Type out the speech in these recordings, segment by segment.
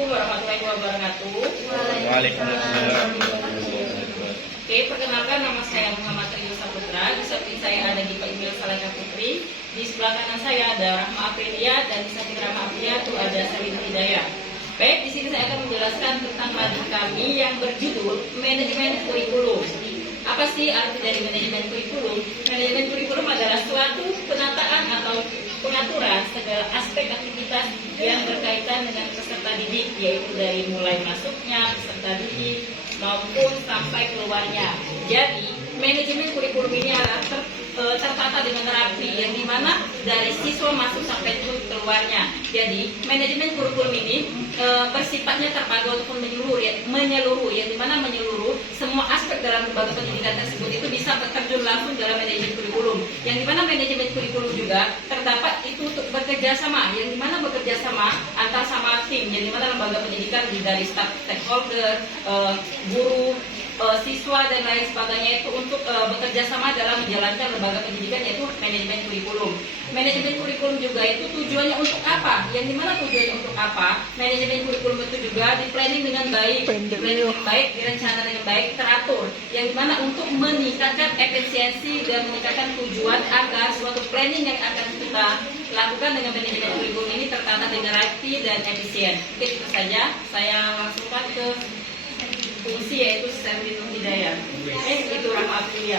Assalamualaikum warahmatullahi wabarakatuh. Waalaikumsalam. Oke, perkenalkan nama saya Muhammad Rio Saputra. Di samping saya ada Dipa Emil Salaka Putri. Di sebelah kanan saya ada Rahma Aprilia dan di samping Rahma Aprilia itu ada Salim Hidayah. Baik, di sini saya akan menjelaskan tentang materi kami yang berjudul Manajemen Kurikulum. Apa sih arti dari manajemen kurikulum? Manajemen kurikulum adalah suatu penataan atau pengaturan segala aspek aktivitas yang berkaitan dengan peserta didik, yaitu dari mulai masuknya peserta didik maupun sampai keluarnya. Jadi, manajemen kurikulum ini adalah tertata dengan rapi, yang dimana dari siswa masuk sampai keluarnya. Jadi, manajemen kurikulum ini bersifatnya terpadu ataupun menyeluruh, yang dimana menyeluruh semua aspek dalam lembaga pendidikan tersebut itu bisa terjun langsung dalam manajemen kurikulum. Yang dimana manajemen kurikulum juga terdapat itu untuk bekerja sama, yang dimana bekerja sama antar sama tim, yang dimana lembaga pendidikan dari stakeholder, guru, siswa dan lain sebagainya itu untuk bekerja sama dalam menjalankan lembaga pendidikan, yaitu manajemen kurikulum. Manajemen kurikulum juga itu tujuannya untuk apa? Yang dimana tujuannya untuk apa? Manajemen kurikulum itu juga di planning dengan baik, direncanakan dengan baik, teratur. Yang dimana untuk meningkatkan efisiensi dan meningkatkan tujuan agar suatu planning yang akan kita lakukan dengan manajemen kurikulum ini tertata dengan rapi dan efisien. Oke, itu saja. Saya langsungkan ke fungsi, yaitu Salim Hidayah. Itu Rahma Aprilia.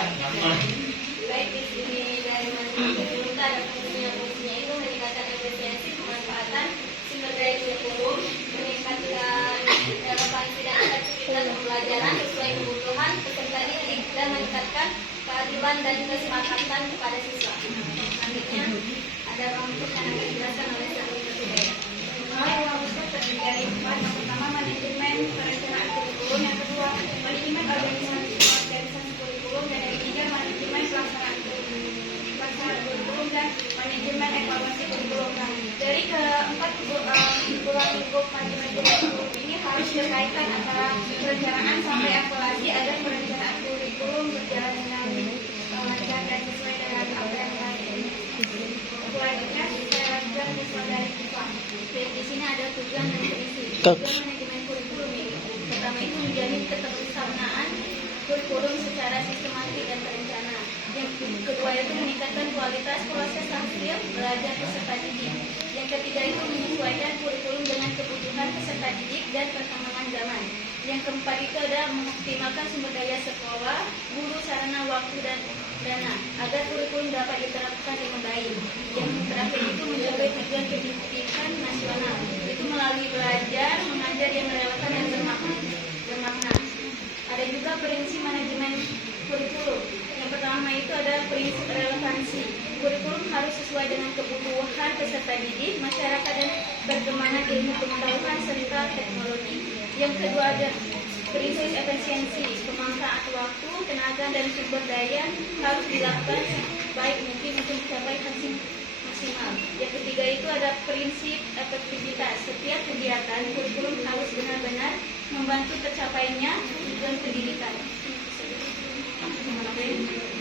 Baik, di sini dari manajemen kita ada fungsinya itu meningkatkan efisiensi pemanfaatan sumber daya kurikulum, meningkatkan relevansi dan efektivitas pembelajaran sesuai kebutuhan peserta didik, dan meningkatkan keadilan dan kesepakatan kepada siswa. Selanjutnya ada kelompok yang akan dijelaskan oleh Salim Hidayah. Rumusnya terdiri dari 4. Yang pertama, manajemen perencanaan kurikulum. Yang kedua, manajemen organisasi kurikulum. Dan yang ketiga, manajemen pelaksanaan kurikulum dan manajemen evaluasi kurikulum. Nah, dari keempat tulang lingkup manajemen kurikulum ini harus berkaitan antara perencanaan sampai evaluasi agar perencanaan kurikulum berjalan dengan lancar dan sesuai dengan apa yang lain. Selanjutnya saya lanjutkan misal dari Dipa. Di sini ada tujuan dan fungsi. Tujuan manajemen kurikulum ini pertama itu menjamin keterlaksanaan kurikulum secara sistematik dan terencana. Yang kedua itu meningkatkan kualitas proses hasil belajar peserta didik. Yang ketiga itu menyesuaikan kurikulum dengan kebutuhan peserta didik dan perkembangan zaman. Yang keempat itu ada mengoptimalkan sumber daya sekolah, guru, sarana, waktu, dan dana agar kurikulum dapat diterapkan dengan baik. Yang terakhir itu mencapai tujuan pendidikan nasional, itu melalui belajar mengajar yang relevan dan bermakna. Ada juga prinsip manajemen kurikulum. Yang pertama itu ada prinsip relevansi. Kurikulum harus sesuai dengan kebutuhan peserta didik, masyarakat, dan perkembangan ilmu pengetahuan serta teknologi. Yang kedua ada prinsip efisiensi. Pemanfaatan waktu, tenaga, dan sumber daya harus dilakukan baik mungkin untuk mencapai hasil maksimal. Yang ketiga itu ada prinsip efektivitas. Setiap kegiatan kurikulum harus benar-benar membantu tercapainya tujuan pendidikan.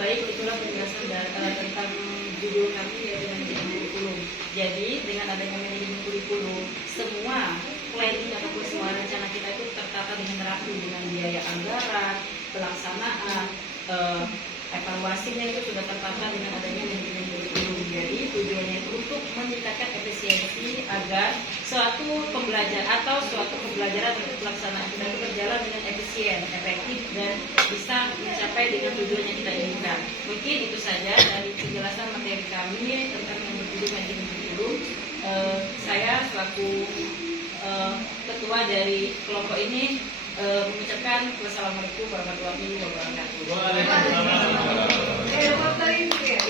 Baik, itulah penjelasan tentang judul kami, yaitu manajemen kurikulum. Jadi, dengan adanya manajemen kurikulum, semua planning ataupun semua rencana kita itu tertata dengan rapi, dengan biaya anggaran, pelaksanaan, evaluasinya itu sudah tertata dengan adanya manajemen kurikulum. Jadi, tujuannya itu untuk meningkatkan efisiensi agar suatu pembelajaran atau pelaksanaan kita itu berjalan dengan efisien, efektif, dan bisa mencapai dengan tujuan yang kita inginkan. Mungkin itu saja dari penjelasan materi kami tentang yang berjudul manajemen kurikulum. Saya selaku ketua dari kelompok ini mengucapkan wassalamualaikum warahmatullahi wabarakatuh. Waalaikumsalam.